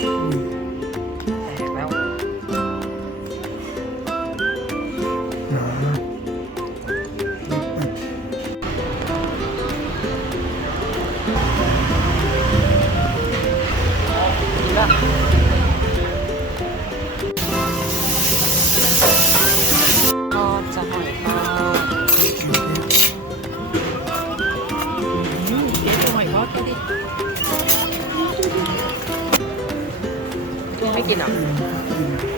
แตกแล้วดีละ 秋の。